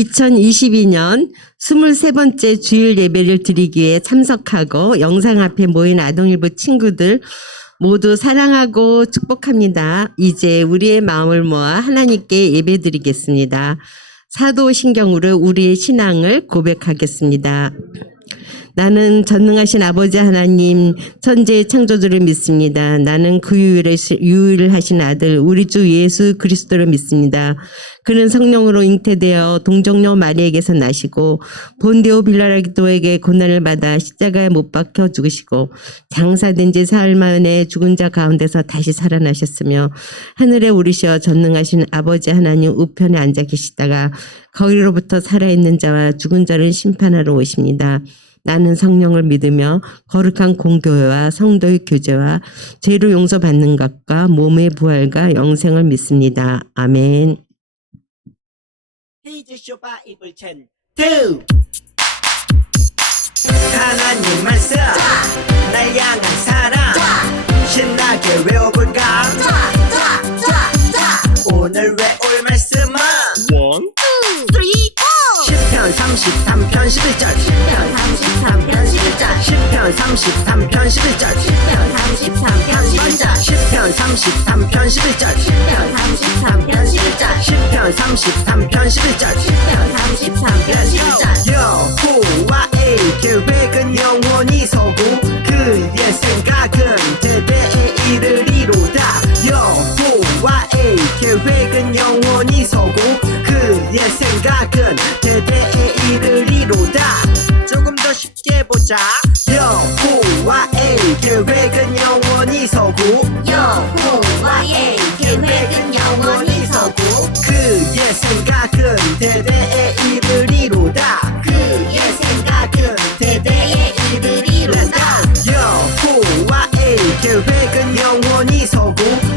2022년 23번째 주일 예배를 드리기 위해 참석하고 영상 앞에 모인 아동일부 친구들 모두 사랑하고 축복합니다. 이제 우리의 마음을 모아 하나님께 예배드리겠습니다. 사도신경으로 우리의 신앙을 고백하겠습니다. 나는 전능하신 아버지 하나님 천지의 창조주를 믿습니다. 나는 그 유일하신 아들 우리 주 예수 그리스도를 믿습니다. 그는 성령으로 잉태되어 동정녀 마리에게서 나시고 본디오 빌라도에게 고난을 받아 십자가에 못 박혀 죽으시고 장사된 지 사흘 만에 죽은 자 가운데서 다시 살아나셨으며 하늘에 오르시어 전능하신 아버지 하나님 우편에 앉아 계시다가 거기로부터 살아있는 자와 죽은 자를 심판하러 오십니다. 나는 성령을 믿으며 거룩한 공교회와 성도의 교제와 죄로 용서받는 것과 몸의 부활과 영생을 믿습니다. 아멘. 페이지 쇼바 이불 첸 2 하나님 말씀 날 향한 사랑 신나게 외워볼까 오늘 외울 말씀은 1, 10편 33편 11절 10편 33편 11절 10편 33편 11절 10편 33편 11절 10편 33편 11절 10편 33편 11절 10편 33편 11절 10편 33편 11절 여호와의 계획은 영원히 서고 그의 생각은 대대에 이르리로다. 여호와의 계획은 영원히 서고 그의 생각은 대대에 이르리로다. 조금 더 쉽게 보자. 여호와의 계획은 영원히 서고 여호와의 계획은 영원히 서고 그의 생각은 대대에 이르리로다. 그의 생각은 대대에 이르리로다. 여호와의 계획은 영원히 서고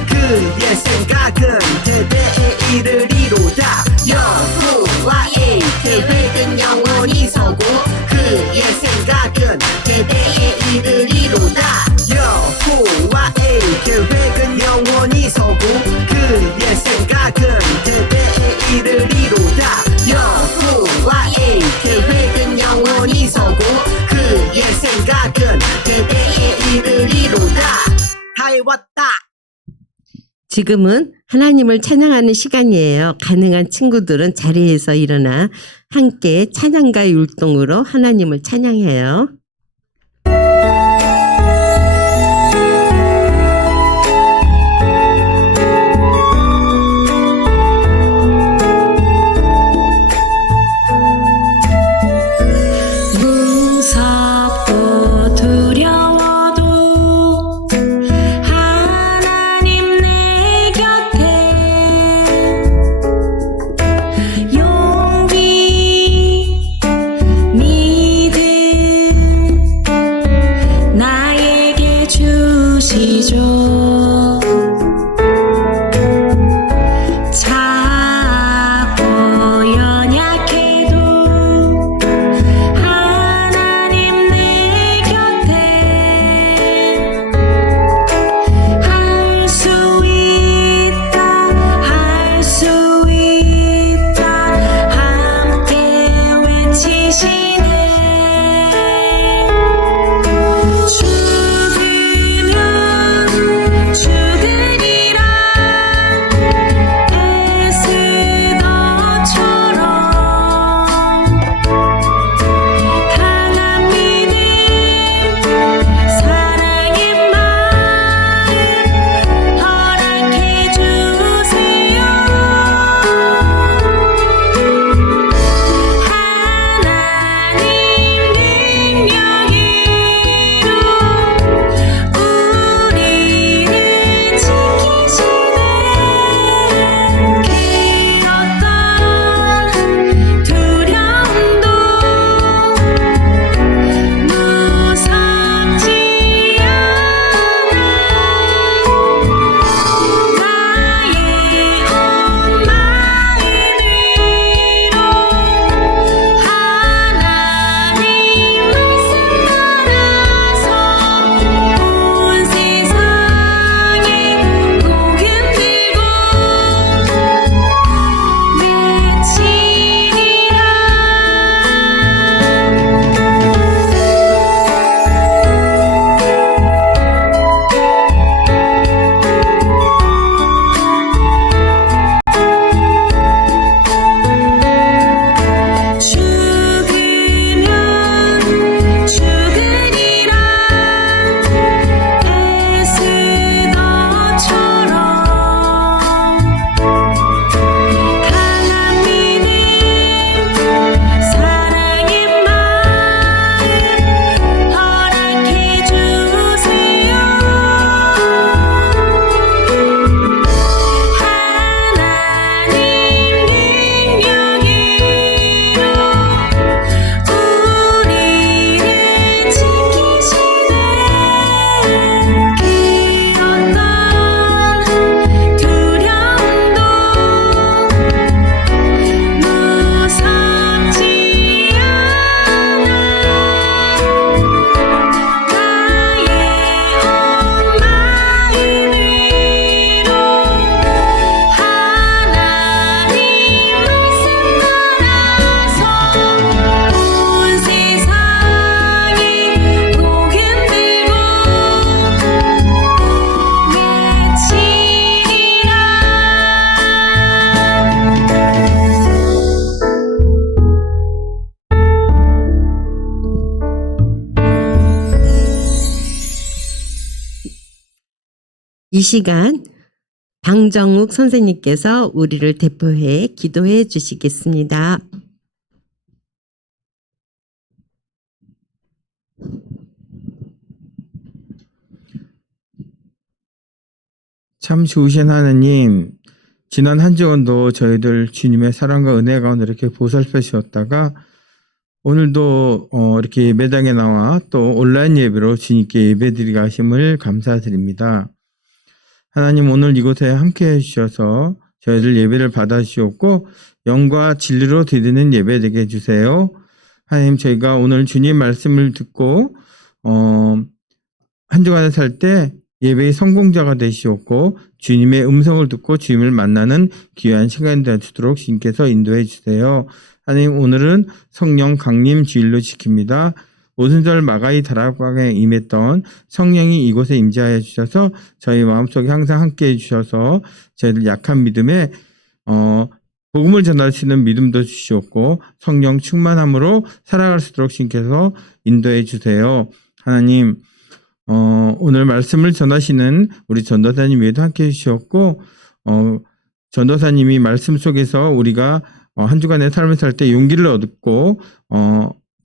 그의 생각은 대대에 이르리로다. 여호와의 계획은 영원히 서고 그의 생각은 대대에 이르리로다. 여호와의 계획은 영원히 서고 그의 생각은 대대에 이르리로다. 여호와의 계획은 영원히 서고 그의 생각은 대대에 이르리로다. 다 외웠다. 지금은 하나님을 찬양하는 시간이에요. 가능한 친구들은 자리에서 일어나 함께 찬양과 율동으로 하나님을 찬양해요. 무섭고 두려워도 하나님 내 곁에 용기 믿음 이 시간 방정욱 선생님께서 우리를 대표해 기도해 주시겠습니다. 참 좋으신 하나님, 지난 한 주간도 저희들 주님의 사랑과 은혜 가운데 이렇게 보살펴 주셨다가 오늘도 이렇게 예배당에 나와 또 온라인 예배로 주님께 예배드리게 하심을 감사드립니다. 하나님, 오늘 이곳에 함께 해주셔서 저희들 예배를 받아주셨고 영과 진리로 드리는 예배 되게 해주세요. 하나님, 저희가 오늘 주님 말씀을 듣고 한 주간을 살 때 예배의 성공자가 되시옵고 주님의 음성을 듣고 주님을 만나는 귀한 시간이 되도록 주님께서 인도해 주세요. 하나님, 오늘은 성령 강림 주일로 지킵니다. 오순절 마가이 다락방에 임했던 성령이 이곳에 임재하여 주셔서 저희 마음속에 항상 함께 해주셔서 저희들 약한 믿음에 복음을 전할 수 있는 믿음도 주시옵고 성령 충만함으로 살아갈 수 있도록 주님께서 인도해 주세요. 하나님, 오늘 말씀을 전하시는 우리 전도사님 외에도 함께 해주셨고 전도사님이 말씀 속에서 우리가 한 주간의 삶을 살 때 용기를 얻고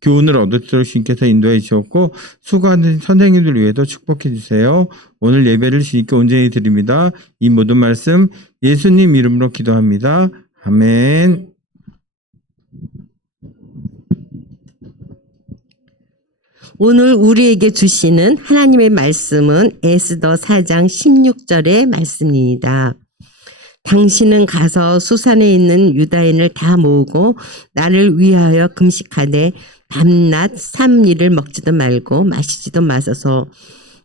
교훈을 얻도록 주님께서 인도해 주셨고 수고하는 선생님들 위해도 축복해 주세요. 오늘 예배를 주님께 온전히 드립니다. 이 모든 말씀 예수님 이름으로 기도합니다. 아멘. 오늘 우리에게 주시는 하나님의 말씀은 에스더 4장 16절의 말씀입니다. 당신은 가서 수산에 있는 유다인을 다 모으고 나를 위하여 금식하되 밤낮 3일을 먹지도 말고 마시지도 마소서.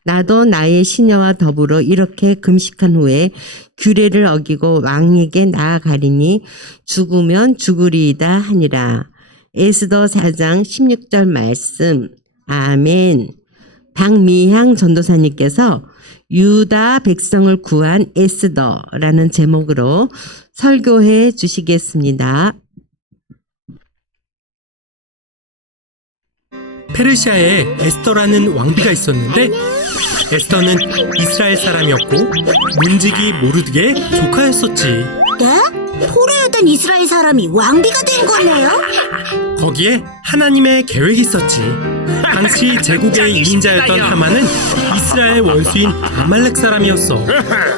나도 나의 시녀와 더불어 이렇게 금식한 후에 규례를 어기고 왕에게 나아가리니 죽으면 죽으리이다 하니라. 에스더 4장 16절 말씀. 아멘. 박미향 전도사님께서 유다 백성을 구한 에스더라는 제목으로 설교해 주시겠습니다. 페르시아에 에스더라는 왕비가 있었는데 에스더는 이스라엘 사람이었고 문지기 모르드게의 조카였었지. 네? 포로였던 이스라엘 사람이 왕비가 된 거네요? 거기에 하나님의 계획이 있었지. 당시 제국의 이민자였던 하만은 이스라엘 원수인 아말렉 사람이었어.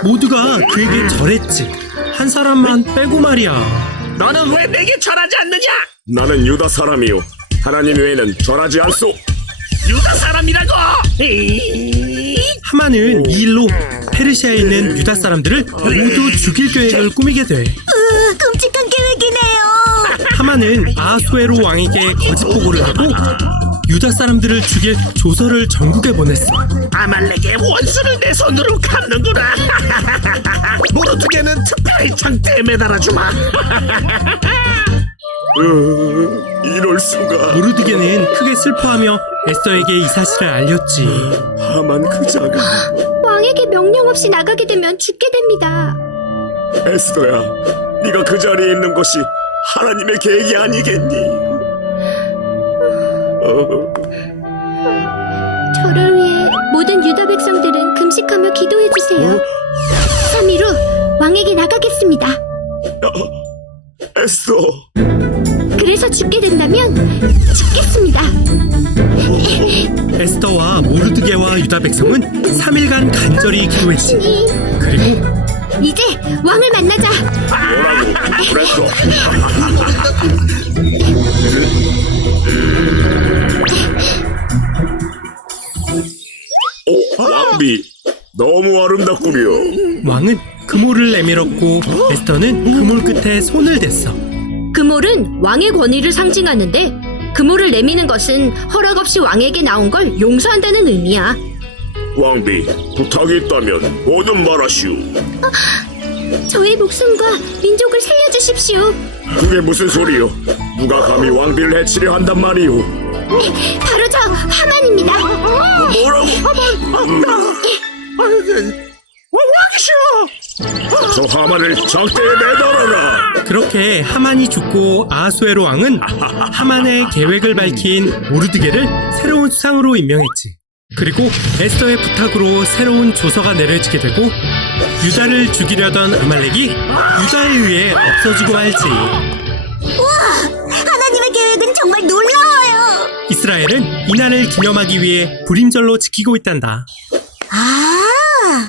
모두가 그에게 절했지. 한 사람만 빼고 말이야. 너는 왜 내게 절하지 않느냐? 나는 유다 사람이요 하나님 외에는 절하지 않소. 유다 사람이라고. 하만은 이 일로 페르시아에 있는 유다 사람들을 모두 죽일 계획을 꾸미게 돼. 끔찍한 계획이네요. 하만은 아하수에로 왕에게 거짓 보고를 하고 유다 사람들을 죽일 조서를 전국에 보냈어. 아말렉의 원수를 내 손으로 갚는구나. 모르드게는 특별히 장대에 매달아주마. 이럴 수가. 모르드게는 크게 슬퍼하며 에스더에게 이 사실을 알렸지. 하만 그 자가. 왕에게 명령 없이 나가게 되면 죽게 됩니다. 에스더야, 네가 그 자리에 있는 것이 하나님의 계획이 아니겠니? 저를 위해 모든 유다 백성들은 금식하며 기도해 주세요. 3일 후 왕에게 나가겠습니다. 에스더. 그래서 죽게 된다면 죽겠습니다. 에스더와 모르드게와 유다 백성은 3일간 간절히 기도했지. 그리고 이제 왕을 만나자. 뭐라고? 그랬어. 왕비, 너무 아름답구려. 왕은 그모를 내밀었고 에스더는 그몰 끝에 손을 댔어. 그몰은 왕의 권위를 상징하는데 그몰을 내미는 것은 허락 없이 왕에게 나온 걸 용서한다는 의미야. 왕비, 부탁이 있다면 뭐든 말하시오. 저의 목숨과 민족을 살려주십시오. 그게 무슨 소리요? 누가 감히 왕비를 해치려 한단 말이오? 바로 저 하만입니다. 뭐라고? 왕이시여. 저 하만을 장대에 매달아라. 그렇게 하만이 죽고 아하수에로 왕은 하만의 계획을 밝힌 모르드게를 새로운 수상으로 임명했지. 그리고 에스더의 부탁으로 새로운 조서가 내려지게 되고 유다를 죽이려던 아말렉이 유다에 의해 없어지고 말지. 하나님의 계획은 정말 놀라워요. 이스라엘은 이날을 기념하기 위해 불임절로 지키고 있단다. 아,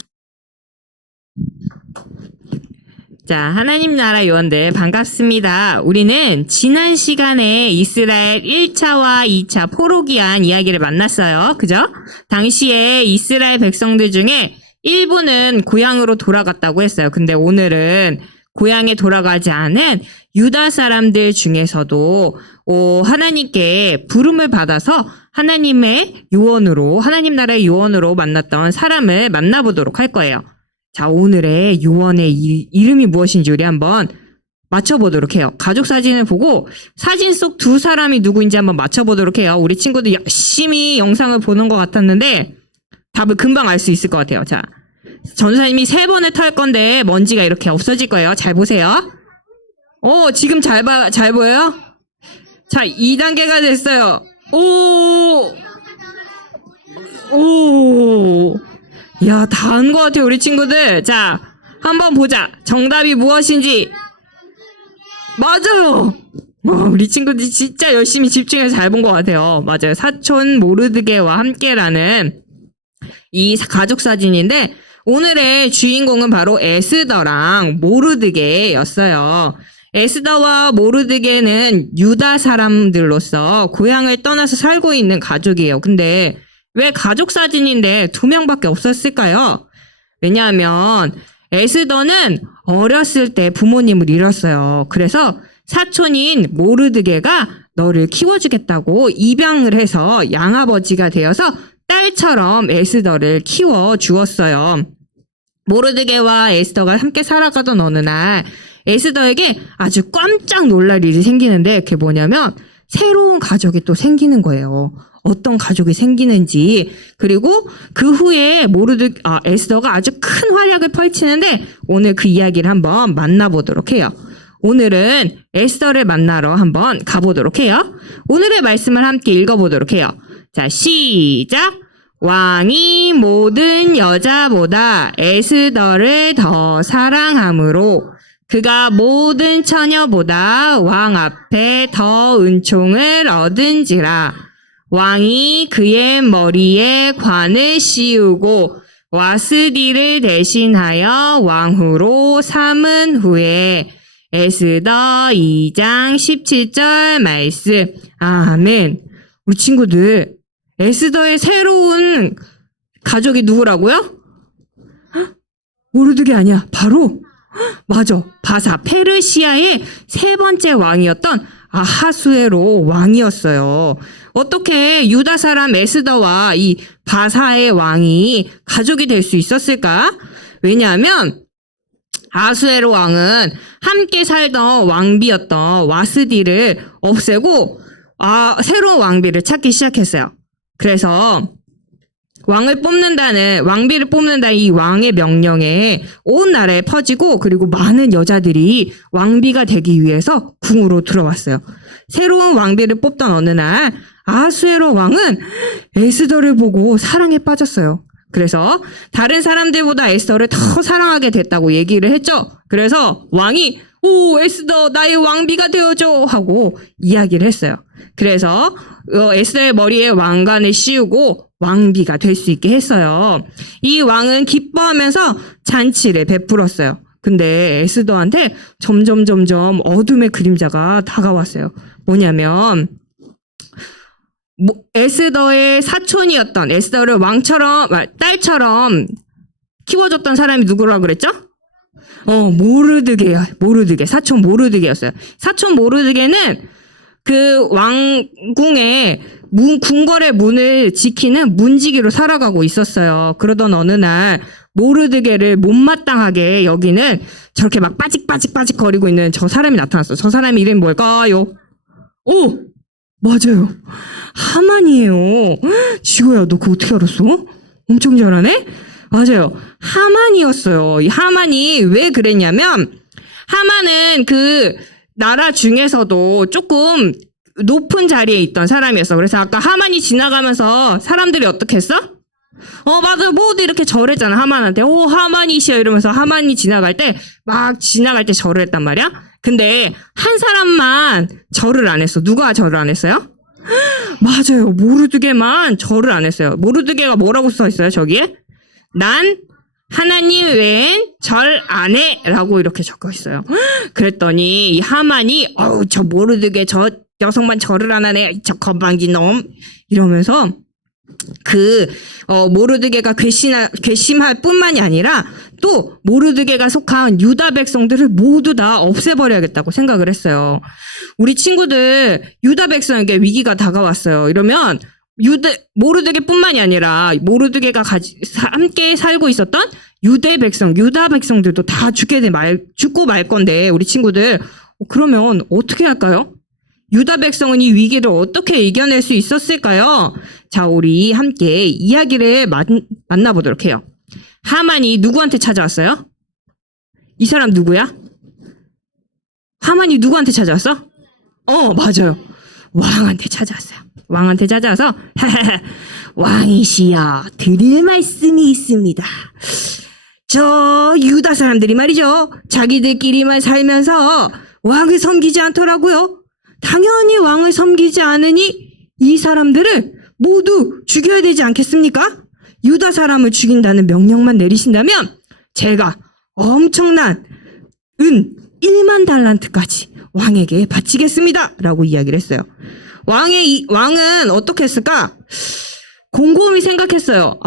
자, 하나님 나라 요원들 반갑습니다. 우리는 지난 시간에 이스라엘 1차와 2차 포로기한 이야기를 만났어요. 그죠? 당시에 이스라엘 백성들 중에 일부는 고향으로 돌아갔다고 했어요. 근데 오늘은 고향에 돌아가지 않은 유다 사람들 중에서도 하나님께 부름을 받아서 하나님의 요원으로, 하나님 나라의 요원으로 만났던 사람을 만나보도록 할 거예요. 자, 오늘의 요원의 이름이 무엇인지 우리 한번 맞춰보도록 해요. 가족 사진을 보고 사진 속 두 사람이 누구인지 한번 맞춰보도록 해요. 우리 친구들 열심히 영상을 보는 것 같았는데 답을 금방 알 수 있을 것 같아요. 자, 전사님이 3번을 털 건데 먼지가 이렇게 없어질 거예요. 잘 보세요. 지금 잘 보여요? 자, 2단계가 됐어요. 야, 다 한 것 같아요, 우리 친구들. 자, 한번 보자. 정답이 무엇인지. 맞아요. 우리 친구들이 진짜 열심히 집중해서 잘 본 것 같아요. 맞아요. 사촌 모르드게와 함께라는 이 가족 사진인데 오늘의 주인공은 바로 에스더랑 모르드게였어요. 에스더와 모르드게는 유다 사람들로서 고향을 떠나서 살고 있는 가족이에요. 근데 왜 가족 사진인데 2명밖에 없었을까요? 왜냐하면 에스더는 어렸을 때 부모님을 잃었어요. 그래서 사촌인 모르드게가 너를 키워주겠다고 입양을 해서 양아버지가 되어서 딸처럼 에스더를 키워주었어요. 모르드게와 에스더가 함께 살아가던 어느 날 에스더에게 아주 깜짝 놀랄 일이 생기는데 그게 뭐냐면 새로운 가족이 또 생기는 거예요. 어떤 가족이 생기는지 그리고 그 후에 에스더가 아주 큰 활약을 펼치는데 오늘 그 이야기를 한번 만나보도록 해요. 오늘은 에스더를 만나러 한번 가보도록 해요. 오늘의 말씀을 함께 읽어보도록 해요. 자, 시작! 왕이 모든 여자보다 에스더를 더 사랑하므로 그가 모든 처녀보다 왕 앞에 더 은총을 얻은지라. 왕이 그의 머리에 관을 씌우고 와스디를 대신하여 왕후로 삼은 후에 에스더 2장 17절 말씀. 아멘. 우리 친구들 에스더의 새로운 가족이 누구라고요? 모르드게 아니야. 바로 맞아. 바사 페르시아의 3번째 왕이었던 아하수에로 왕이었어요. 어떻게 유다 사람 에스더와 이 바사의 왕이 가족이 될 수 있었을까? 왜냐하면 아하수에로 왕은 함께 살던 왕비였던 와스디를 없애고 새로운 왕비를 찾기 시작했어요. 그래서 왕비를 뽑는다는 이 왕의 명령에 온 나라에 퍼지고 그리고 많은 여자들이 왕비가 되기 위해서 궁으로 들어왔어요. 새로운 왕비를 뽑던 어느 날 아하수에로 왕은 에스더를 보고 사랑에 빠졌어요. 그래서 다른 사람들보다 에스더를 더 사랑하게 됐다고 얘기를 했죠. 그래서 왕이 에스더 나의 왕비가 되어줘 하고 이야기를 했어요. 그래서 에스더의 머리에 왕관을 씌우고 왕비가 될 수 있게 했어요. 이 왕은 기뻐하면서 잔치를 베풀었어요. 근데 에스더한테 점점 어둠의 그림자가 다가왔어요. 뭐냐면 에스더의 사촌이었던 에스더를 딸처럼 키워줬던 사람이 누구라고 그랬죠? 모르드게 사촌 모르드게였어요. 사촌 모르드게는 그 왕궁의 궁궐의 문을 지키는 문지기로 살아가고 있었어요. 그러던 어느 날 모르드게를 못마땅하게 여기는 저렇게 막 빠직빠직 거리고 있는 저 사람이 나타났어요. 저 사람의 이름이 뭘까요? 맞아요. 하만이에요. 지구야, 너 그거 어떻게 알았어? 엄청 잘하네? 맞아요. 하만이었어요. 이 하만이 왜 그랬냐면 하만은 그 나라 중에서도 조금 높은 자리에 있던 사람이었어. 그래서 아까 하만이 지나가면서 사람들이 어떻게 했어? 맞아. 모두 이렇게 절했잖아, 하만한테. 오, 하만이시여 이러면서 하만이 지나갈 때 절을 했단 말이야. 근데 한 사람만 절을 안 했어. 누가 절을 안 했어요? 맞아요. 모르드게만 절을 안 했어요. 모르드게가 뭐라고 써 있어요, 저기에? 난 하나님 외엔 절 안 해. 라고 이렇게 적혀 있어요. 그랬더니 이 하만이 저 모르드게 저 녀석만 절을 안 하네. 저 건방진 놈. 이러면서 모르드게가 괘씸할 뿐만이 아니라 또 모르드게가 속한 유다 백성들을 모두 다 없애버려야겠다고 생각을 했어요. 우리 친구들 유다 백성에게 위기가 다가왔어요. 이러면 모르드게뿐만이 아니라 모르드게가 함께 살고 있었던 유다 백성들도 다 죽고 말 건데 우리 친구들 그러면 어떻게 할까요? 유다 백성은 이 위기를 어떻게 이겨낼 수 있었을까요? 자, 우리 함께 이야기를 만나보도록 해요. 하만이 누구한테 찾아왔어요? 이 사람 누구야? 하만이 누구한테 찾아왔어? 맞아요. 왕한테 찾아왔어요. 왕한테 찾아와서 왕이시여 드릴 말씀이 있습니다. 저 유다 사람들이 말이죠. 자기들끼리만 살면서 왕을 섬기지 않더라고요. 당연히 왕을 섬기지 않으니 이 사람들을 모두 죽여야 되지 않겠습니까? 유다 사람을 죽인다는 명령만 내리신다면 제가 엄청난 1만 달란트까지 왕에게 바치겠습니다. 라고 이야기를 했어요. 왕은 어떻게 했을까? 곰곰이 생각했어요.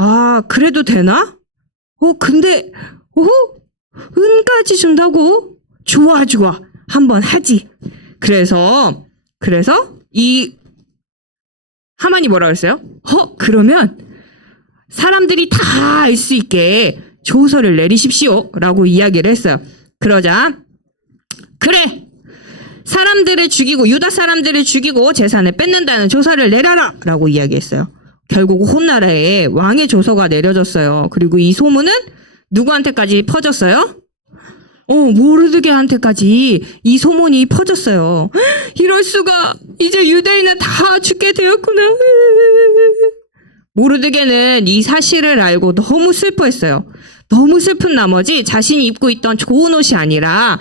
그래도 되나? 근데 은까지 준다고? 좋아. 한번 하지. 그래서 이 하만이 뭐라 그랬어요? 그러면 사람들이 다 알 수 있게 조서를 내리십시오. 라고 이야기를 했어요. 그러자 그래! 유다 사람들을 죽이고 재산을 뺏는다는 조서를 내려라! 라고 이야기했어요. 결국 혼나라에 왕의 조서가 내려졌어요. 그리고 이 소문은 누구한테까지 퍼졌어요? 모르드게한테까지 이 소문이 퍼졌어요. 이럴 수가! 이제 유대인은 다 죽게 되었구나. 모르드게는 이 사실을 알고 너무 슬퍼했어요. 너무 슬픈 나머지 자신이 입고 있던 좋은 옷이 아니라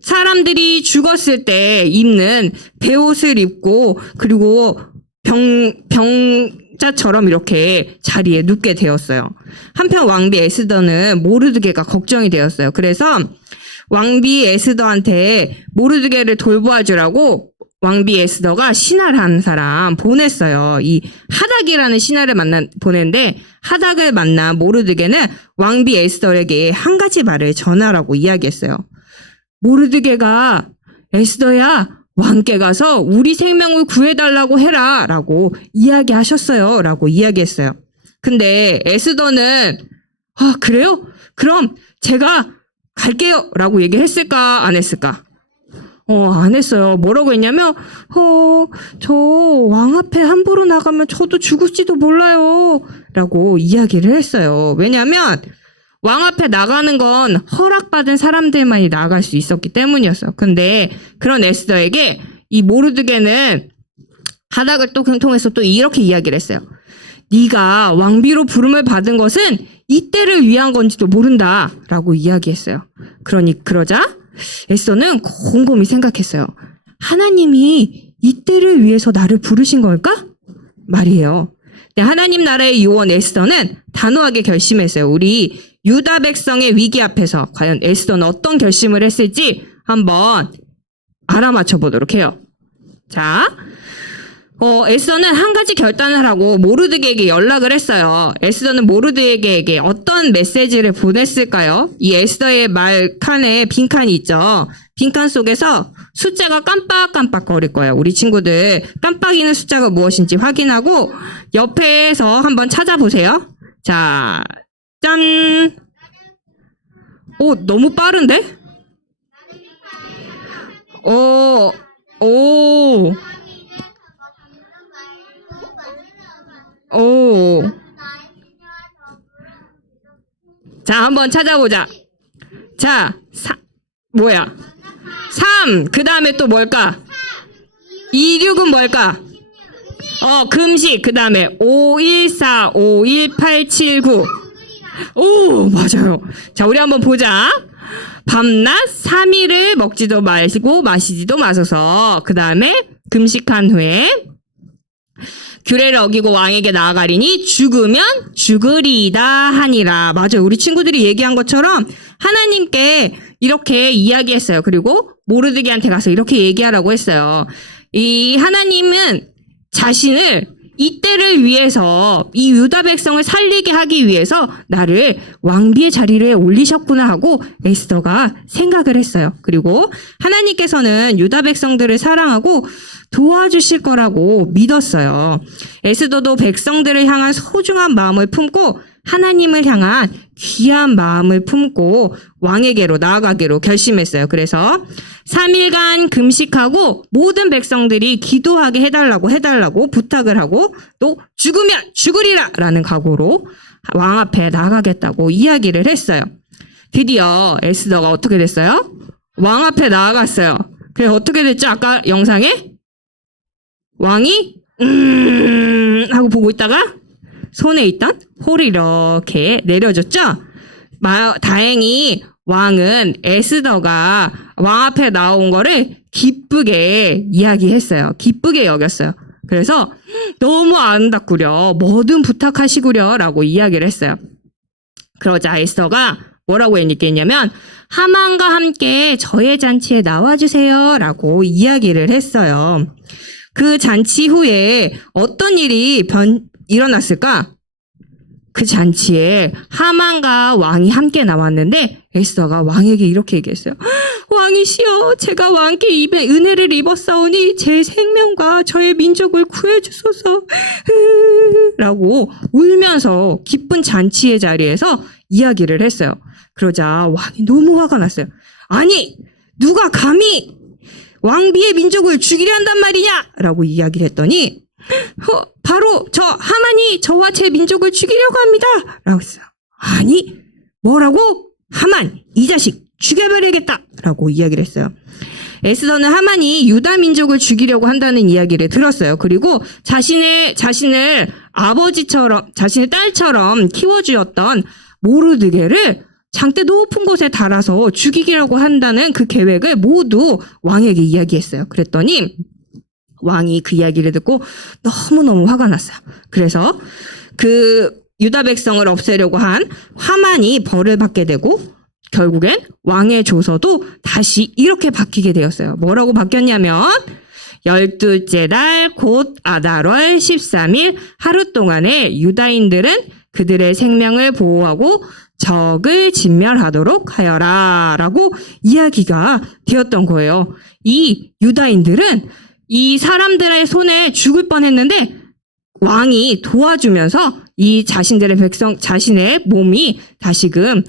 사람들이 죽었을 때 입는 베옷을 입고 그리고 병자처럼 이렇게 자리에 눕게 되었어요. 한편 왕비 에스더는 모르드게가 걱정이 되었어요. 그래서 왕비 에스더한테 모르드게를 돌보아주라고 왕비 에스더가 신하를 한 사람 보냈어요. 이 하닥이라는 신하를 보냈는데 하닥을 만난 모르드게는 왕비 에스더에게 한 가지 말을 전하라고 이야기했어요. 모르드게가 에스더야 왕께 가서 우리 생명을 구해달라고 해라 라고 이야기하셨어요. 라고 이야기했어요. 근데 에스더는 그래요? 그럼 제가 갈게요. 라고 얘기했을까 안 했을까? 안 했어요. 뭐라고 했냐면 저 왕 앞에 함부로 나가면 저도 죽을지도 몰라요. 라고 이야기를 했어요. 왜냐면 왕 앞에 나가는 건 허락받은 사람들만이 나갈 수 있었기 때문이었어요. 근데 그런 에스더에게 이 모르드게는 하닥을 또 통해서 또 이렇게 이야기를 했어요. 네가 왕비로 부름을 받은 것은 이때를 위한 건지도 모른다 라고 이야기했어요. 그러자 에스더는 곰곰이 생각했어요. 하나님이 이때를 위해서 나를 부르신 걸까? 말이에요. 하나님 나라의 요원 에스더는 단호하게 결심했어요. 우리 유다 백성의 위기 앞에서 과연 에스더는 어떤 결심을 했을지 한번 알아맞혀 보도록 해요. 자, 에스더는 한 가지 결단을 하고 모르드게에게 연락을 했어요. 에스더는 모르드게에게 어떤 메시지를 보냈을까요? 이 에스더의 말칸에 빈칸이 있죠. 빈칸 속에서 숫자가 깜빡깜빡 거릴 거예요. 우리 친구들 깜빡이는 숫자가 무엇인지 확인하고 옆에서 한번 찾아보세요. 자, 짠! 너무 빠른데? 자, 한번 찾아보자. 자, 3. 그 다음에 또 뭘까? 26은 뭘까? 금식, 그 다음에 514, 51879. 오, 맞아요. 자, 우리 한번 보자. 밤낮 3일을 먹지도 마시고 마시지도 마소서. 그 다음에 금식한 후에 규례를 어기고 왕에게 나아가리니 죽으면 죽으리이다 하니라. 맞아요. 우리 친구들이 얘기한 것처럼 하나님께 이렇게 이야기했어요. 그리고 모르드게한테 가서 이렇게 얘기하라고 했어요. 이 하나님은 자신을 이 때를 위해서 이 유다 백성을 살리게 하기 위해서 나를 왕비의 자리에 올리셨구나 하고 에스더가 생각을 했어요. 그리고 하나님께서는 유다 백성들을 사랑하고 도와주실 거라고 믿었어요. 에스더도 백성들을 향한 소중한 마음을 품고 하나님을 향한 귀한 마음을 품고 왕에게로 나아가기로 결심했어요. 그래서 3일간 금식하고 모든 백성들이 기도하게 해달라고 부탁을 하고 또 죽으면 죽으리라 라는 각오로 왕 앞에 나아가겠다고 이야기를 했어요. 드디어 에스더가 어떻게 됐어요? 왕 앞에 나아갔어요. 그래서 어떻게 됐죠? 아까 영상에? 왕이 하고 보고 있다가 손에 있던 홀을 이렇게 내려줬죠. 다행히 왕은 에스더가 왕 앞에 나온 거를 기쁘게 이야기했어요. 기쁘게 여겼어요. 그래서 너무 아름답구려, 뭐든 부탁하시구려 라고 이야기를 했어요. 그러자 에스더가 뭐라고 얘기했냐면 하만과 함께 저의 잔치에 나와주세요 라고 이야기를 했어요. 그 잔치 후에 어떤 일이 일어났을까? 그 잔치에 하만과 왕이 함께 나왔는데 에스더가 왕에게 이렇게 얘기했어요. 왕이시여, 제가 왕께 입에 은혜를 입었사오니 제 생명과 저의 민족을 구해주소서 라고 울면서 기쁜 잔치의 자리에서 이야기를 했어요. 그러자 왕이 너무 화가 났어요. 아니, 누가 감히 왕비의 민족을 죽이려 한단 말이냐? 라고 이야기를 했더니 바로 저 하만이 저와 제 민족을 죽이려고 합니다. 라고 했어요. 아니, 뭐라고? 하만, 이 자식 죽여버리겠다. 라고 이야기를 했어요. 에스더는 하만이 유다 민족을 죽이려고 한다는 이야기를 들었어요. 그리고 자신을 아버지처럼, 자신의 딸처럼 키워주었던 모르드게를 장대 높은 곳에 달아서 죽이려고 한다는 그 계획을 모두 왕에게 이야기했어요. 그랬더니 왕이 그 이야기를 듣고 너무너무 화가 났어요. 그래서 그 유다 백성을 없애려고 한 하만이 벌을 받게 되고 결국엔 왕의 조서도 다시 이렇게 바뀌게 되었어요. 뭐라고 바뀌었냐면 12째 달 곧 아달월 13일 하루 동안에 유다인들은 그들의 생명을 보호하고 적을 진멸하도록 하여라 라고 이야기가 되었던 거예요. 이 유다인들은 이 사람들의 손에 죽을 뻔했는데 왕이 도와주면서 이 자신의 몸이 다시금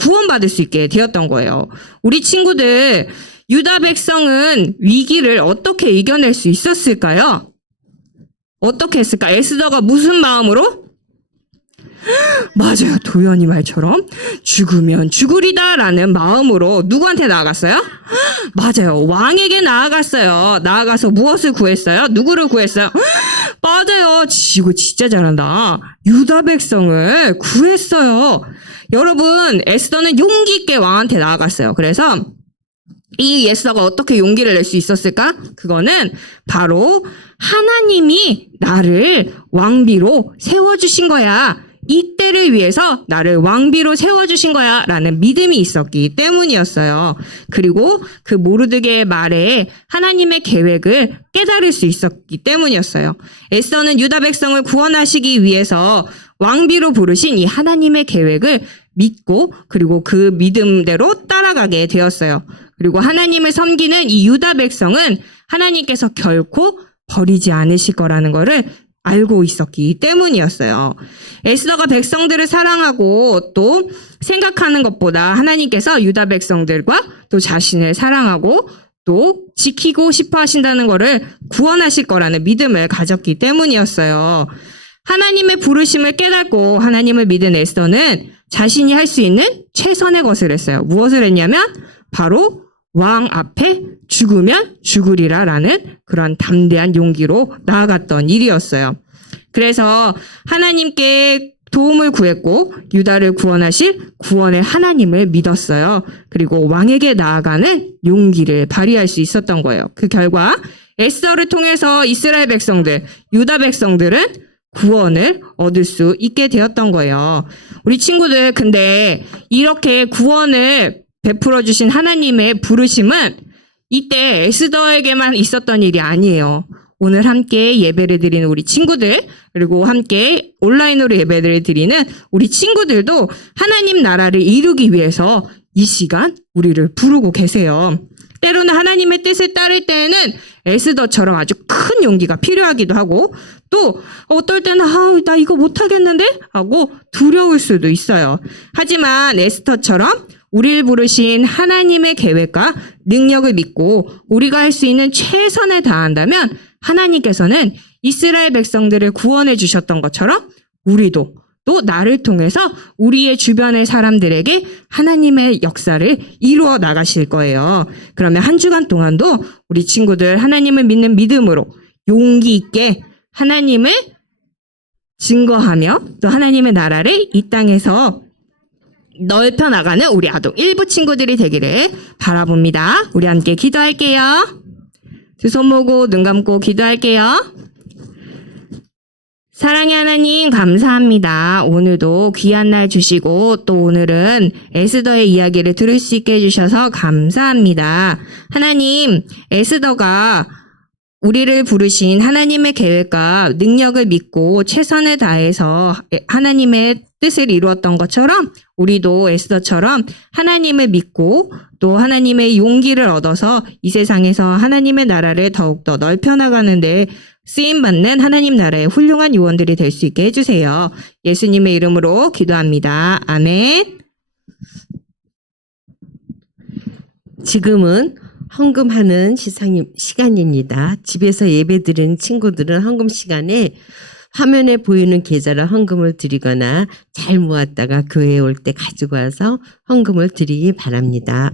구원받을 수 있게 되었던 거예요. 우리 친구들, 유다 백성은 위기를 어떻게 이겨낼 수 있었을까요? 어떻게 했을까? 에스더가 무슨 마음으로? 맞아요. 도연이 말처럼 죽으면 죽으리다 라는 마음으로 누구한테 나아갔어요? 맞아요. 왕에게 나아갔어요. 나아가서 무엇을 구했어요? 누구를 구했어요? 맞아요. 이거 진짜 잘한다. 유다 백성을 구했어요. 여러분, 에스더는 용기 있게 왕한테 나아갔어요. 그래서 이 에스더가 어떻게 용기를 낼 수 있었을까? 그거는 바로 하나님이 나를 왕비로 세워주신 거야. 이 때를 위해서 나를 왕비로 세워주신 거야 라는 믿음이 있었기 때문이었어요. 그리고 그 모르드게의 말에 하나님의 계획을 깨달을 수 있었기 때문이었어요. 에스더는 유다 백성을 구원하시기 위해서 왕비로 부르신 이 하나님의 계획을 믿고 그리고 그 믿음대로 따라가게 되었어요. 그리고 하나님을 섬기는 이 유다 백성은 하나님께서 결코 버리지 않으실 거라는 거를 알고 있었기 때문이었어요. 에스더가 백성들을 사랑하고 또 생각하는 것보다 하나님께서 유다 백성들과 또 자신을 사랑하고 또 지키고 싶어 하신다는 거를 구원하실 거라는 믿음을 가졌기 때문이었어요. 하나님의 부르심을 깨닫고 하나님을 믿은 에스더는 자신이 할 수 있는 최선의 것을 했어요. 무엇을 했냐면 바로 왕 앞에 죽으면 죽으리라라는 그런 담대한 용기로 나아갔던 일이었어요. 그래서 하나님께 도움을 구했고 유다를 구원하실 구원의 하나님을 믿었어요. 그리고 왕에게 나아가는 용기를 발휘할 수 있었던 거예요. 그 결과 에스더를 통해서 이스라엘 백성들, 유다 백성들은 구원을 얻을 수 있게 되었던 거예요. 우리 친구들, 근데 이렇게 구원을 베풀어 주신 하나님의 부르심은 이때 에스더에게만 있었던 일이 아니에요. 오늘 함께 예배를 드리는 우리 친구들, 그리고 함께 온라인으로 예배를 드리는 우리 친구들도 하나님 나라를 이루기 위해서 이 시간 우리를 부르고 계세요. 때로는 하나님의 뜻을 따를 때에는 에스더처럼 아주 큰 용기가 필요하기도 하고, 또 어떨 때는 나 이거 못하겠는데? 하고 두려울 수도 있어요. 하지만 에스더처럼 우리를 부르신 하나님의 계획과 능력을 믿고 우리가 할 수 있는 최선을 다한다면 하나님께서는 이스라엘 백성들을 구원해 주셨던 것처럼 우리도 또 나를 통해서 우리의 주변의 사람들에게 하나님의 역사를 이루어 나가실 거예요. 그러면 한 주간 동안도 우리 친구들 하나님을 믿는 믿음으로 용기 있게 하나님을 증거하며 또 하나님의 나라를 이 땅에서 넓혀 나가는 우리 아동 일부 친구들이 되기를 바라봅니다. 우리 함께 기도할게요. 두 손 모으고 눈 감고 기도할게요. 사랑의 하나님 감사합니다. 오늘도 귀한 날 주시고 또 오늘은 에스더의 이야기를 들을 수 있게 해주셔서 감사합니다. 하나님, 에스더가 우리를 부르신 하나님의 계획과 능력을 믿고 최선을 다해서 하나님의 뜻을 이루었던 것처럼 우리도 에스더처럼 하나님을 믿고 또 하나님의 용기를 얻어서 이 세상에서 하나님의 나라를 더욱더 넓혀나가는데 쓰임받는 하나님 나라의 훌륭한 요원들이 될 수 있게 해주세요. 예수님의 이름으로 기도합니다. 아멘. 지금은 헌금하는 시간입니다. 집에서 예배드리는 친구들은 헌금 시간에 화면에 보이는 계좌로 헌금을 드리거나 잘 모았다가 교회에 올 때 가지고 와서 헌금을 드리기 바랍니다.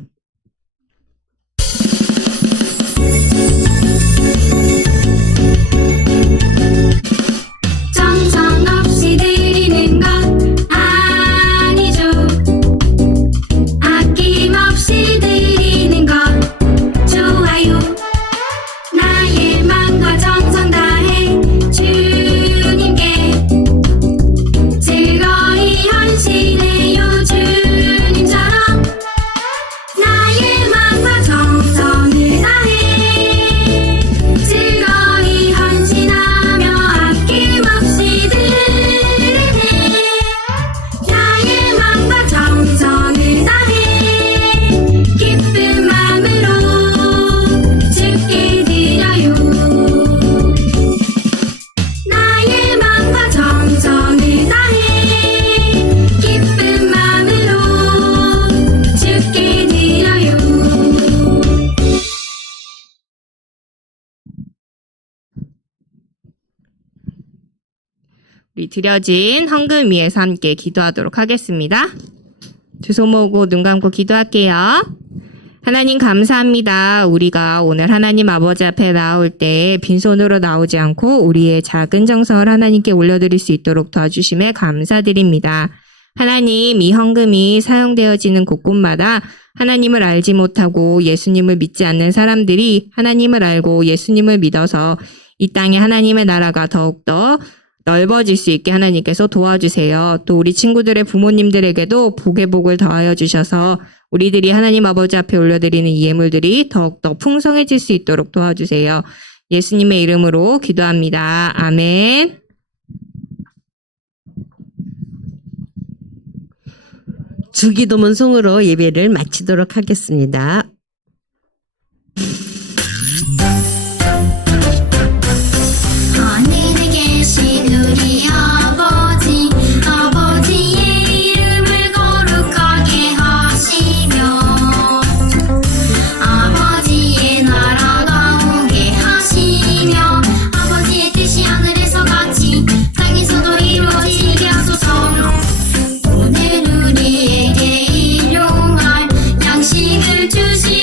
정성없이 드리는 것 아니죠. 아낌없이 드리는 것 좋아요. 나의 마음과 정성 다해 주님께 즐거이 헌신해요. 주님처럼 나의 마음과 정성을 다해 즐거이 헌신하며 아낌없이 드리네. 나의 마음과 정성을 다해 기쁜 마음으로 주께 드려요. 나의 마음과 정성을 다해 기쁜 마음으로 주께 드려요. 우리 드려진 헌금 위에서 함께 기도하도록 하겠습니다. 두 손 모으고 눈 감고 기도할게요. 하나님 감사합니다. 우리가 오늘 하나님 아버지 앞에 나올 때 빈손으로 나오지 않고 우리의 작은 정성을 하나님께 올려드릴 수 있도록 도와주심에 감사드립니다. 하나님, 이 헌금이 사용되어지는 곳곳마다 하나님을 알지 못하고 예수님을 믿지 않는 사람들이 하나님을 알고 예수님을 믿어서 이 땅에 하나님의 나라가 더욱더 넓어질 수 있게 하나님께서 도와주세요. 또 우리 친구들의 부모님들에게도 복의 복을 더하여 주셔서 우리들이 하나님 아버지 앞에 올려드리는 이 예물들이 더욱더 풍성해질 수 있도록 도와주세요. 예수님의 이름으로 기도합니다. 아멘. 주기도문 송으로 예배를 마치도록 하겠습니다. 하늘에 계신 우리 아버지, 아버지의 이름을 거룩하게 하시며 아버지의 나라가 오게 하시며 아버지의 뜻이 하늘에서 같이 땅에서도 이루어지게 하소서. 오늘 우리에게 일용할 양식을 주시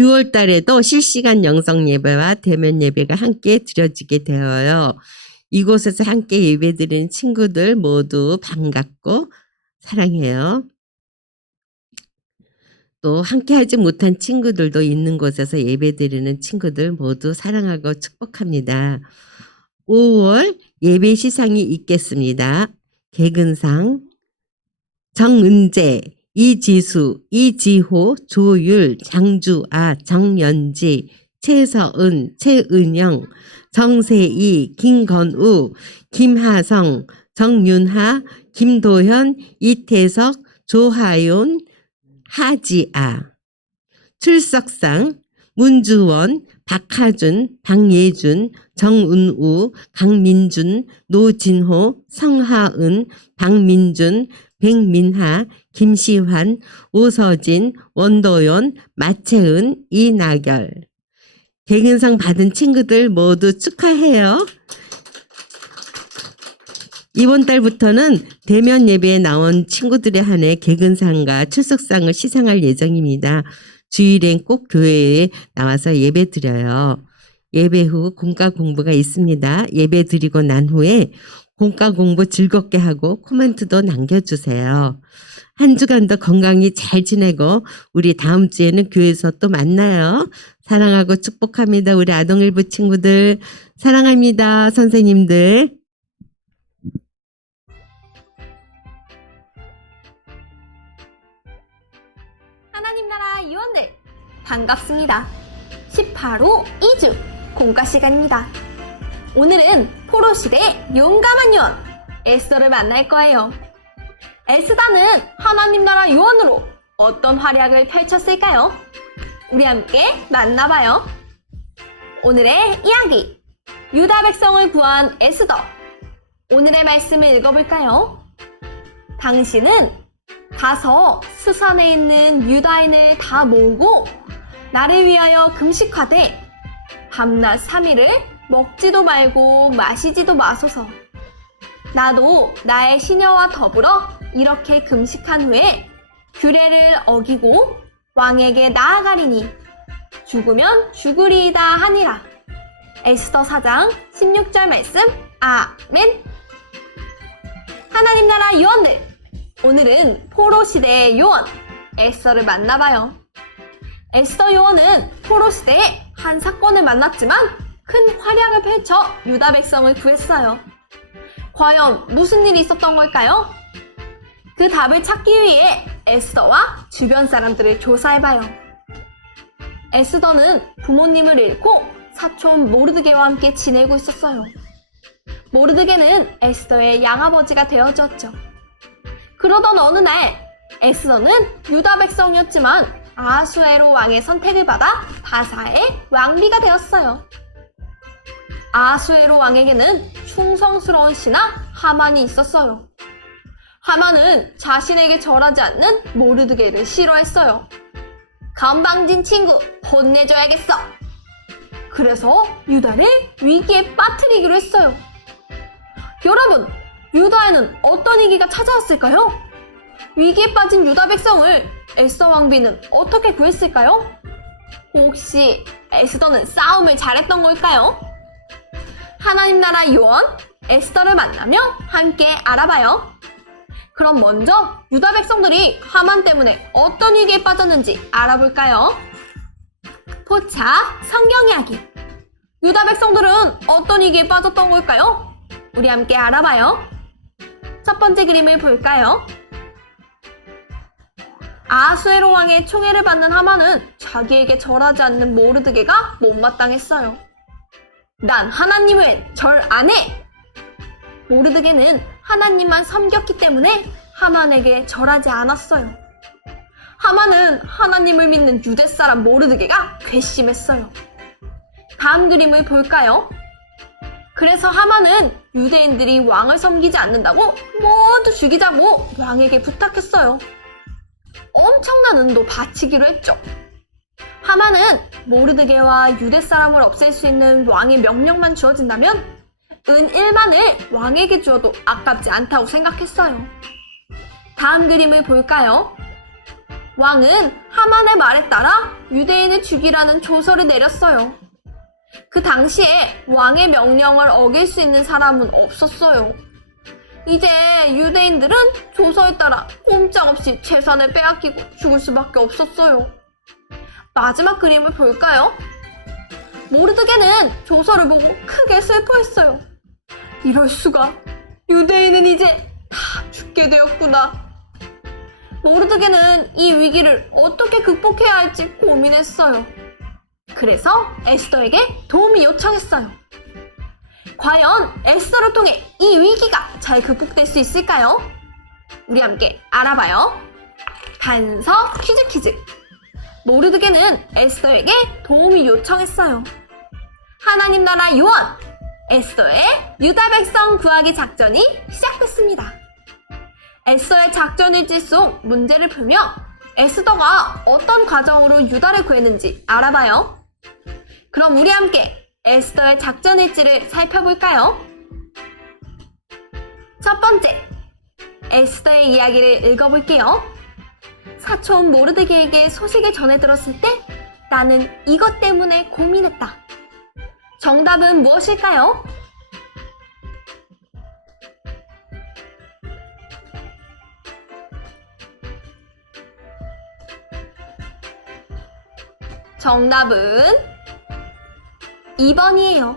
6월 달에도 실시간 영성 예배와 대면 예배가 함께 드려지게 되어요. 이곳에서 함께 예배드리는 친구들 모두 반갑고 사랑해요. 또 함께 하지 못한 친구들도 있는 곳에서 예배드리는 친구들 모두 사랑하고 축복합니다. 5월 예배 시상이 있겠습니다. 개근상, 정은재, 이지수, 이지호, 조율, 장주아, 정연지, 최서은, 최은영, 정세희, 김건우, 김하성, 정윤하, 김도현, 이태석, 조하윤, 하지아. 출석상 문주원, 박하준, 박예준, 정은우, 강민준, 노진호, 성하은, 박민준, 백민하, 김시환, 오서진, 원도연, 마채은, 이나결. 개근상 받은 친구들 모두 축하해요. 이번 달부터는 대면 예배에 나온 친구들에 한해 개근상과 출석상을 시상할 예정입니다. 주일엔 꼭 교회에 나와서 예배 드려요. 예배 후 공과 공부가 있습니다. 예배 드리고 난 후에 공과 공부 즐겁게 하고 코멘트도 남겨주세요. 한 주간도 건강히 잘 지내고 우리 다음 주에는 교회에서 또 만나요. 사랑하고 축복합니다. 우리 아동일부 친구들 사랑합니다. 선생님들. 하나님 나라 유언들 반갑습니다. 18호 2주 공과 시간입니다. 오늘은 포로시대 용감한 요원 에스더를 만날 거예요. 에스더는 하나님 나라 요원으로 어떤 활약을 펼쳤을까요? 우리 함께 만나봐요. 오늘의 이야기 유다 백성을 구한 에스더. 오늘의 말씀을 읽어볼까요? 당신은 가서 수산에 있는 유다인을 다 모으고 나를 위하여 금식하되 밤낮 3일을 먹지도 말고 마시지도 마소서. 나도 나의 시녀와 더불어 이렇게 금식한 후에 규례를 어기고 왕에게 나아가리니 죽으면 죽으리이다 하니라. 에스더 4장 16절 말씀. 아멘. 하나님 나라 요원들, 오늘은 포로 시대의 요원 에스더를 만나봐요. 에스더 요원은 포로 시대에 한 사건을 만났지만 큰 활약을 펼쳐 유다 백성을 구했어요. 과연 무슨 일이 있었던 걸까요? 그 답을 찾기 위해 에스더와 주변 사람들을 조사해봐요. 에스더는 부모님을 잃고 사촌 모르드게와 함께 지내고 있었어요. 모르드게는 에스더의 양아버지가 되어주었죠. 그러던 어느 날 에스더는 유다 백성이었지만 아하수에로 왕의 선택을 받아 바사의 왕비가 되었어요. 아하수에로 왕에게는 충성스러운 신하 하만이 있었어요. 하만은 자신에게 절하지 않는 모르드게를 싫어했어요. 건방진 친구 혼내줘야겠어. 그래서 유다를 위기에 빠뜨리기로 했어요. 여러분, 유다에는 어떤 위기가 찾아왔을까요? 위기에 빠진 유다 백성을 에스더 왕비는 어떻게 구했을까요? 혹시 에스더는 싸움을 잘했던 걸까요? 하나님 나라 요원 에스더를 만나며 함께 알아봐요. 그럼 먼저 유다 백성들이 하만 때문에 어떤 위기에 빠졌는지 알아볼까요? 포차 성경 이야기. 유다 백성들은 어떤 위기에 빠졌던 걸까요? 우리 함께 알아봐요. 첫 번째 그림을 볼까요? 아하수에로 왕의 총애를 받는 하만은 자기에게 절하지 않는 모르드게가 못마땅했어요. 난 하나님을 절 안 해! 모르드게는 하나님만 섬겼기 때문에 하만에게 절하지 않았어요. 하만은 하나님을 믿는 유대 사람 모르드게가 괘씸했어요. 다음 그림을 볼까요? 그래서 하만은 유대인들이 왕을 섬기지 않는다고 모두 죽이자고 왕에게 부탁했어요. 엄청난 은도 바치기로 했죠. 하만은 모르드게와 유대 사람을 없앨 수 있는 왕의 명령만 주어진다면 은 1만을 왕에게 주어도 아깝지 않다고 생각했어요. 다음 그림을 볼까요? 왕은 하만의 말에 따라 유대인을 죽이라는 조서를 내렸어요. 그 당시에 왕의 명령을 어길 수 있는 사람은 없었어요. 이제 유대인들은 조서에 따라 꼼짝없이 재산을 빼앗기고 죽을 수밖에 없었어요. 마지막 그림을 볼까요? 모르드게는 조서를 보고 크게 슬퍼했어요. 이럴 수가, 유대인은 이제 다 죽게 되었구나. 모르드게는 이 위기를 어떻게 극복해야 할지 고민했어요. 그래서 에스더에게 도움이 요청했어요. 과연 에스더를 통해 이 위기가 잘 극복될 수 있을까요? 우리 함께 알아봐요. 단서 퀴즈. 모르드게는 에스더에게 도움이 요청했어요. 하나님 나라 요원 에스더의 유다 백성 구하기 작전이 시작됐습니다. 에스더의 작전일지 속 문제를 풀며 에스더가 어떤 과정으로 유다를 구했는지 알아봐요. 그럼 우리 함께 에스더의 작전일지를 살펴볼까요? 첫 번째, 에스더의 이야기를 읽어볼게요. 사촌 모르드게에게 소식을 전해 들었을 때 나는 이것 때문에 고민했다. 정답은 무엇일까요? 정답은 2번이에요.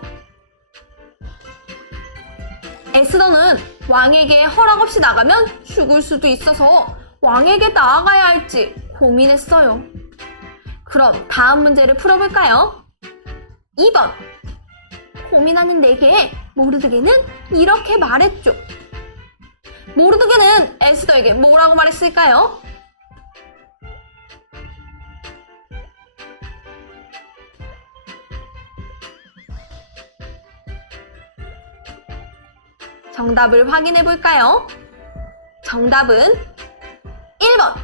에스더는 왕에게 허락 없이 나가면 죽을 수도 있어서 왕에게 나아가야 할지 고민했어요. 그럼 다음 문제를 풀어볼까요? 2번. 고민하는 내게 모르드게는 이렇게 말했죠. 모르드게는 에스더에게 뭐라고 말했을까요? 정답을 확인해 볼까요? 정답은 1번.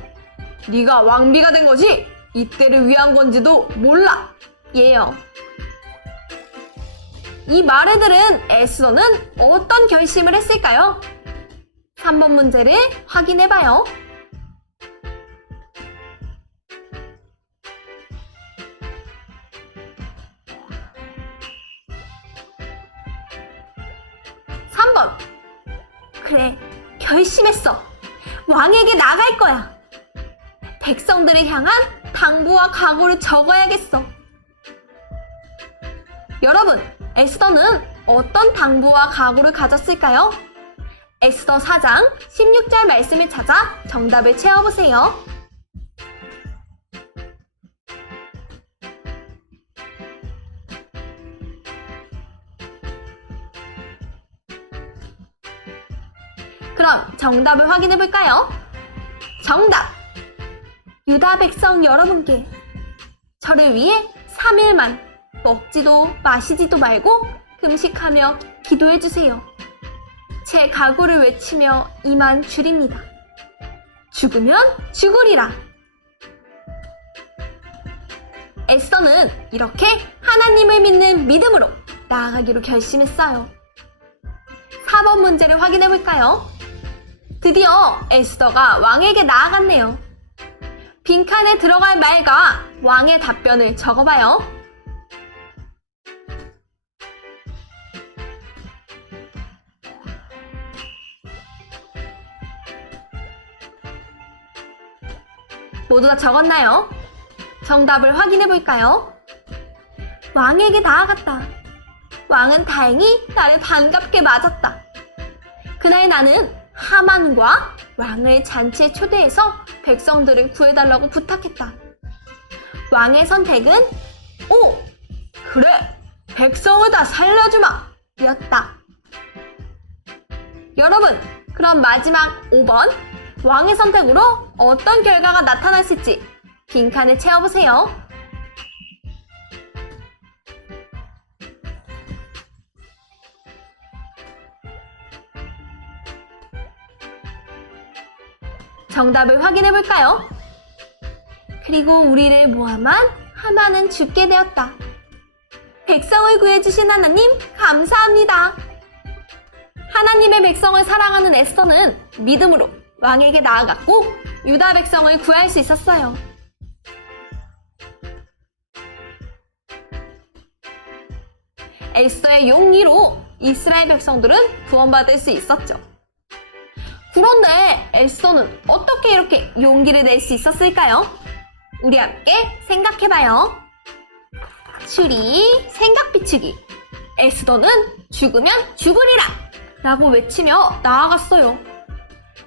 네가 왕비가 된 것이 이때를 위한 건지도 몰라. 예요. 이 말을 들은 에스더는 어떤 결심을 했을까요? 3번 문제를 확인해 봐요. 그래, 결심했어. 왕에게 나갈 거야. 백성들을 향한 당부와 각오를 적어야겠어. 여러분, 에스더는 어떤 당부와 각오를 가졌을까요? 에스더 4장 16절 말씀을 찾아 정답을 채워보세요. 그럼 정답을 확인해 볼까요? 정답! 유다 백성 여러분께 저를 위해 3일만 먹지도 마시지도 말고 금식하며 기도해 주세요. 제 각오를 외치며 이만 줄입니다. 죽으면 죽으리라. 에스더는 이렇게 하나님을 믿는 믿음으로 나아가기로 결심했어요. 4번 문제를 확인해 볼까요? 드디어 에스더가 왕에게 나아갔네요. 빈칸에 들어갈 말과 왕의 답변을 적어봐요. 모두 다 적었나요? 정답을 확인해 볼까요? 왕에게 나아갔다. 왕은 다행히 나를 반갑게 맞았다. 그날 나는 하만과 왕을 잔치에 초대해서 백성들을 구해달라고 부탁했다. 왕의 선택은 오! 그래! 백성을 다 살려주마! 였다. 여러분, 그럼 마지막 5번 왕의 선택으로 어떤 결과가 나타났을지 빈칸을 채워보세요. 정답을 확인해 볼까요? 그리고 우리를 모함한 하만은 죽게 되었다. 백성을 구해주신 하나님 감사합니다. 하나님의 백성을 사랑하는 에스더는 믿음으로 왕에게 나아갔고 유다 백성을 구할 수 있었어요. 에스더의 용기로 이스라엘 백성들은 구원받을 수 있었죠. 그런데 에스더는 어떻게 이렇게 용기를 낼 수 있었을까요? 우리 함께 생각해봐요. 추리, 생각 비추기. 에스더는 죽으면 죽으리라 라고 외치며 나아갔어요.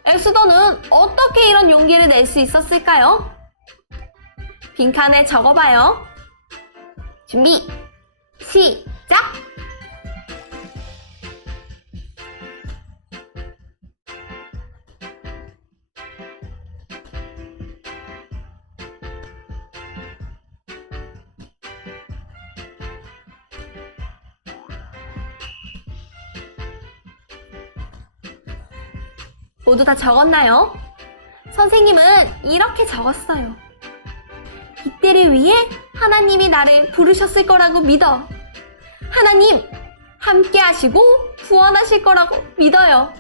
에스더는 어떻게 이런 용기를 낼 수 있었을까요? 빈칸에 적어봐요. 준비, 시작! 모두 다 적었나요? 선생님은 이렇게 적었어요. 이때를 위해 하나님이 나를 부르셨을 거라고 믿어. 하나님, 함께 하시고 구원하실 거라고 믿어요.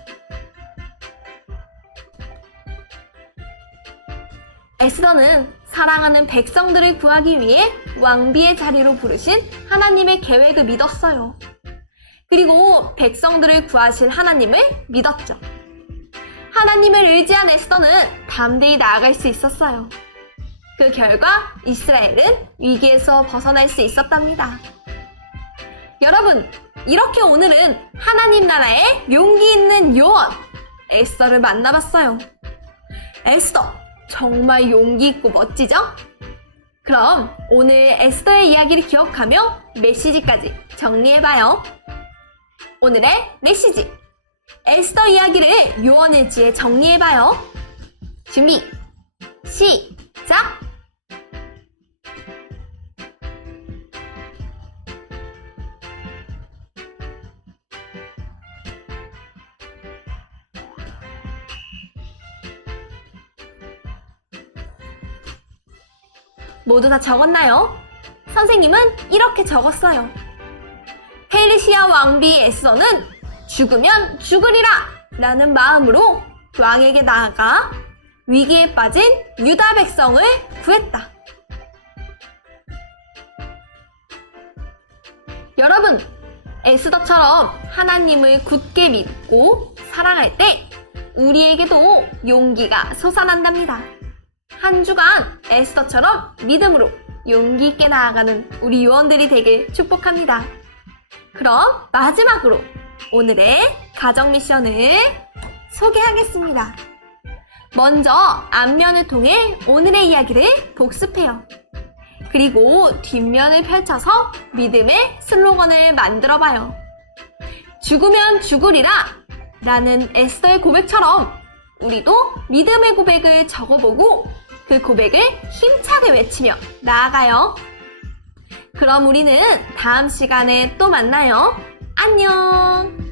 에스더는 사랑하는 백성들을 구하기 위해 왕비의 자리로 부르신 하나님의 계획을 믿었어요. 그리고 백성들을 구하실 하나님을 믿었죠. 하나님을 의지한 에스더는 담대히 나아갈 수 있었어요. 그 결과 이스라엘은 위기에서 벗어날 수 있었답니다. 여러분, 이렇게 오늘은 하나님 나라의 용기 있는 요원 에스더를 만나봤어요. 에스더, 정말 용기 있고 멋지죠? 그럼 오늘 에스더의 이야기를 기억하며 메시지까지 정리해봐요. 오늘의 메시지, 에스더 이야기를 요원일지에 정리해봐요. 준비, 시작! 모두 다 적었나요? 선생님은 이렇게 적었어요. 페르시아 왕비 에스더는 죽으면 죽으리라 라는 마음으로 왕에게 나아가 위기에 빠진 유다 백성을 구했다. 여러분, 에스더처럼 하나님을 굳게 믿고 사랑할 때 우리에게도 용기가 솟아난답니다. 한 주간 에스더처럼 믿음으로 용기 있게 나아가는 우리 요원들이 되길 축복합니다. 그럼 마지막으로 오늘의 가정 미션을 소개하겠습니다. 먼저 앞면을 통해 오늘의 이야기를 복습해요. 그리고 뒷면을 펼쳐서 믿음의 슬로건을 만들어봐요. 죽으면 죽으리라 라는 에스더의 고백처럼 우리도 믿음의 고백을 적어보고 그 고백을 힘차게 외치며 나아가요. 그럼 우리는 다음 시간에 또 만나요. 안녕!